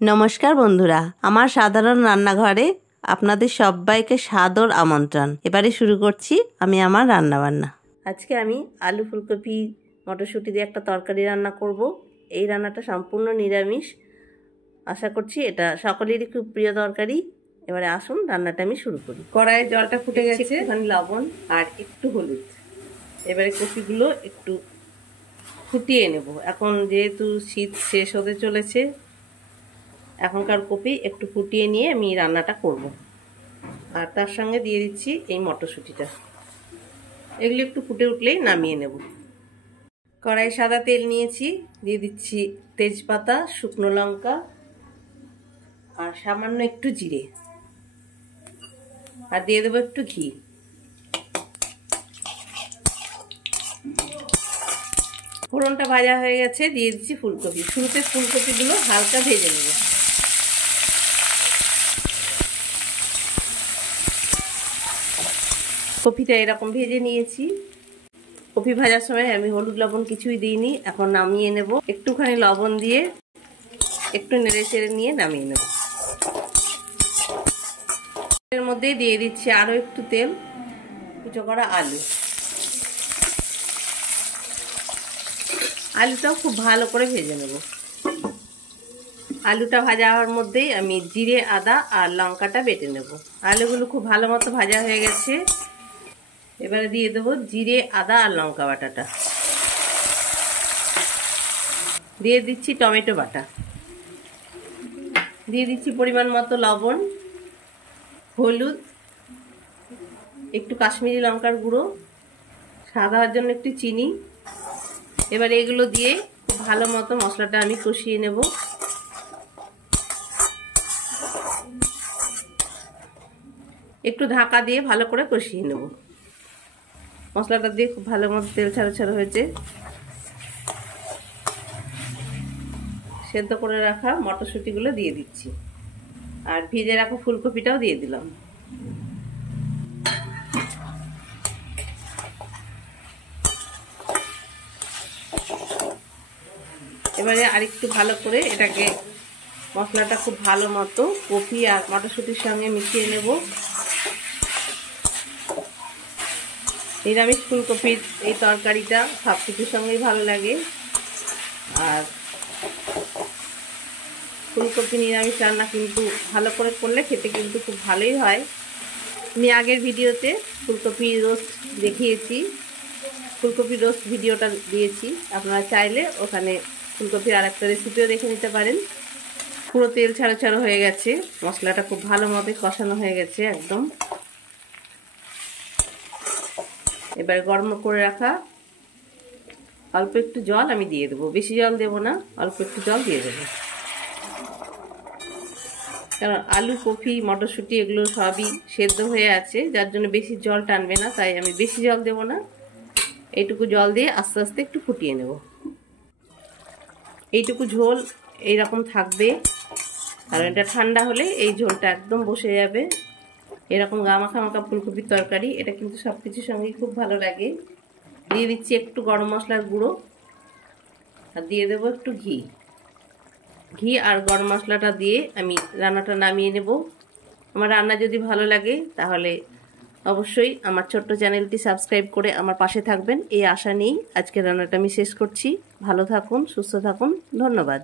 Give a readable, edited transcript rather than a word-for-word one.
নমস্কার বন্ধুরা, আমার সাধারণ রান্নাঘরে আপনাদের সবাইকে সাদর আমন্ত্রণ। এবারে শুরু করছি আমি আমার রান্নাবান্না। আজকে আমি আলু ফুলকপি মটরশুঁটি দিয়ে একটা তরকারি রান্না করব। এই রান্নাটা সম্পূর্ণ নিরামিষ। আশা করছি এটা সকলেরই খুব প্রিয় তরকারি। এবারে আসুন রান্নাটা আমি শুরু করি। কড়াইয়ে জলটা ফুটে গেছে, একটুখানি লবণ আর একটু হলুদ। এবারে কপিগুলো একটু ফুটিয়ে নেব। এখন যেহেতু শীত শেষ হতে চলেছে, এখনকার কপি একটু ফুটিয়ে নিয়ে আমি রান্নাটা করব। আর তার সঙ্গে দিয়ে দিচ্ছি এই মটরশুঁটিটা। এগুলো একটু ফুটে উঠলেই নামিয়ে নেব। কড়াই সাদা তেল নিয়েছি, দিয়ে দিচ্ছি তেজপাতা, শুকনো লঙ্কা আর সামান্য একটু জিরে, আর দিয়ে দেবো একটু ঘি। ফোড়নটা ভাজা হয়ে গেছে, দিয়ে দিচ্ছি ফুলকপি। শুরুতে ফুলকপিগুলো হালকা ভেজে নেব। কপিটা এরকম ভেজে নিয়েছি। কপি ভাজার সময় আমি হলুদ লবণ কিছুই দিইনি। এখন নামিয়ে নেব। একটুখানি লবণ দিয়ে একটু নেড়ে চেড়ে নিয়ে নামিয়ে নেব। এর মধ্যে দিয়ে দিচ্ছি আরো একটু তেল, কুচো করা আলু। আলুটাও খুব ভালো করে ভেজে নেব। আলুটা ভাজা হওয়ার মধ্যেই আমি জিরে, আদা আর লঙ্কাটা বেটে নেব। আলুগুলো খুব ভালো মতো ভাজা হয়ে গেছে। এবারে দিয়ে দেবো জিরে, আদা আর লঙ্কা বাটাটা। দিয়ে দিচ্ছি টমেটো বাটা। দিয়ে দিচ্ছি পরিমাণ মতো লবণ, হলুদ, একটু কাশ্মীরি লঙ্কার গুঁড়ো, স্বাদ হওয়ার জন্য একটু চিনি। এবার এগুলো দিয়ে খুব ভালো মতো মশলাটা আমি কষিয়ে নেব। একটু ঢাকা দিয়ে ভালো করে কষিয়ে নেব। মশলাটা দিয়ে খুব ভালো মতো তেল ছাড়া ছাড়া হয়েছে। সেদ্ধ করে রাখা মটরশুঁটিগুলো দিয়ে দিচ্ছি, আর ভিজে রাখা ফুলকপিটাও দিয়ে দিলাম। এবারে আরেকটু ভালো করে এটাকে মশলাটা খুব ভালো মতো কপি আর মটরশুঁটির সঙ্গে মিশিয়ে নেব। নিরামিষ ফুলকপির এই তরকারিটা সব কিছুর সঙ্গেই ভালো লাগে। আর ফুলকপি নিরামিষ রান্না কিন্তু ভালো করে করলে খেতে কিন্তু খুব ভালোই হয়। আমি আগের ভিডিওতে ফুলকপি রোস্ট দেখিয়েছি, ফুলকপি রোস্ট ভিডিওটা দিয়েছি। আপনারা চাইলে ওখানে ফুলকপির আর একটা রেসিপিও দেখে নিতে পারেন। পুরো তেল ছাড়ো ছাড়ো হয়ে গেছে, মশলাটা খুব ভালো মতো কষানো হয়ে গেছে একদম। এবার গরম করে রাখা অল্প একটু জল আমি দিয়ে দেবো। বেশি জল দেবো না, অল্প একটু জল দিয়ে দেবো। কারণ আলু, কপি, মটরশুঁটি এগুলো সবই সেদ্ধ হয়ে আছে, যার জন্য বেশি জল টানবে না, তাই আমি বেশি জল দেবো না। এইটুকু জল দিয়ে আস্তে আস্তে একটু ফুটিয়ে নেব। এইটুকু ঝোল এইরকম থাকবে, কারণ এটা ঠান্ডা হলে এই ঝোলটা একদম বসে যাবে। এরকম গামাখা মাখা ফুলকপির তরকারি এটা কিন্তু সব কিছুর সঙ্গেই খুব ভালো লাগে। দিয়ে দিচ্ছি একটু গরম মশলার গুঁড়ো, আর দিয়ে দেবো একটু ঘি। ঘি আর গরম মশলাটা দিয়ে আমি রান্নাটা নামিয়ে নেব। আমার রান্না যদি ভালো লাগে তাহলে অবশ্যই আমার ছোট্ট চ্যানেলটি সাবস্ক্রাইব করে আমার পাশে থাকবেন, এই আশা নিয়েই আজকের রান্নাটা আমি শেষ করছি। ভালো থাকুন, সুস্থ থাকুন, ধন্যবাদ।